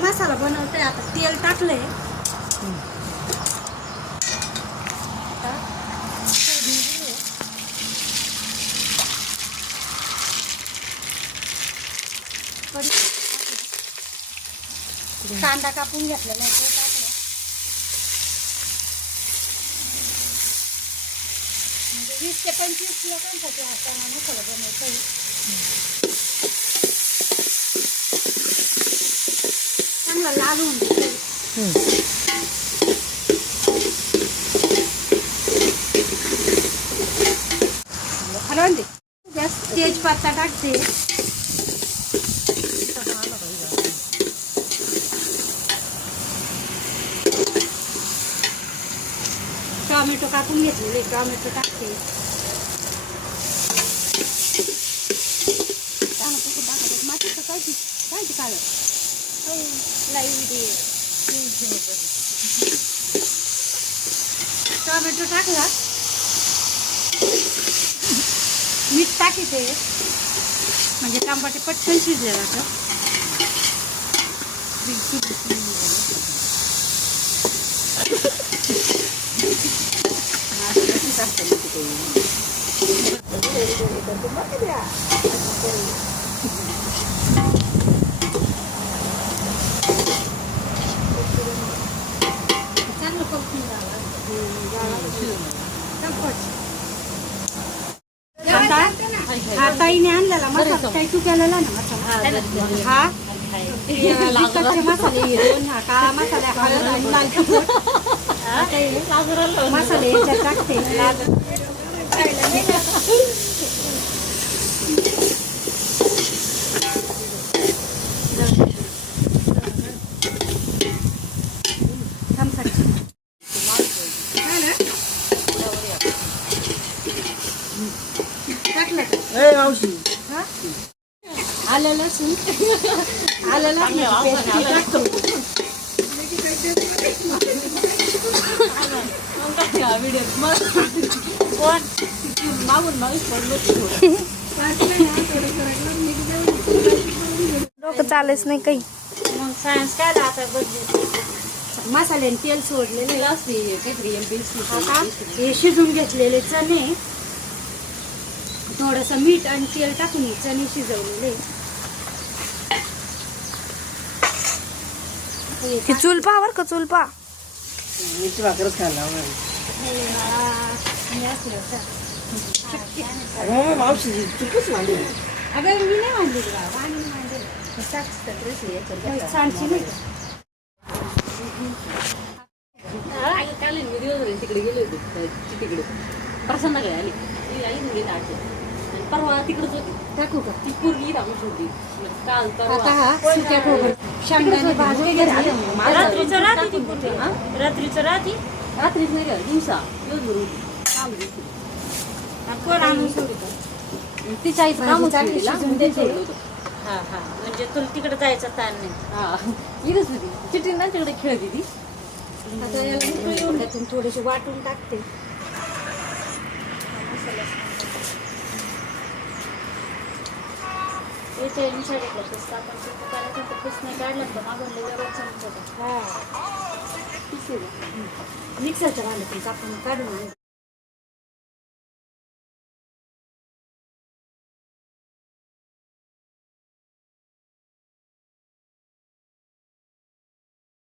मसाला बनवतोय आता तेल टाकले कांदा कापून घेतलेला आहे तो टाकला म्हणजे 20 ते 25 लोकांसाठी हाताने मसाला बनवतोय चांगला लाल होऊन हलवून दे जास्त तेजपत्ता टाकते टोमॅटो कापून घेतलेले टोमॅटो टाकते मातीचं काय काळ टोमॅटो टाकला मीठ टाकीते म्हणजे टमाटे पटकन शिजले जातं हा ताईने आणलेला मसाला काही तू केलेला ना मसाला हा तिखटचे मसाले दोन हा काळा मसाला हळद आणि लाल तिखट मसाले याच्यात टाकते आलं लसूण डोकं चालेच नाही काही मग सायन्स काय आता बदलू मसाल्याने तेल सोडलेले हे शिजून घेतलेले चणे थोडस मीठ आणि तेल टाकून चणे शिजवलेले ती चूल पहा बर का चूल पहा अगं मी नाही मांडली सांडची नाही तिकडे गेले होते तिकडे प्रसन्नाकडे आली आई गेली आठ परवा तिकडेच होती टाकू का ती पूर्वी राहून होती काल आता हा सुक्या खोबरं शेंगदाणे भाजून घेतले रात्रीचं राहती रात्रीच नाही का दिवसा दिवसभर कोण आणून सोडू तिच्या आईचं काम हा म्हणजे तुला तिकडे जायचं ताण नाही हा इथंच होती चिठ्ठी ना तिकडे खेळत होती आता याला येऊन घातून थोडेसे वाटून टाकते आपण करायचं तर पुसणे काढलं तर मागून मिक्सरच्या भांड्यातून आपण काढून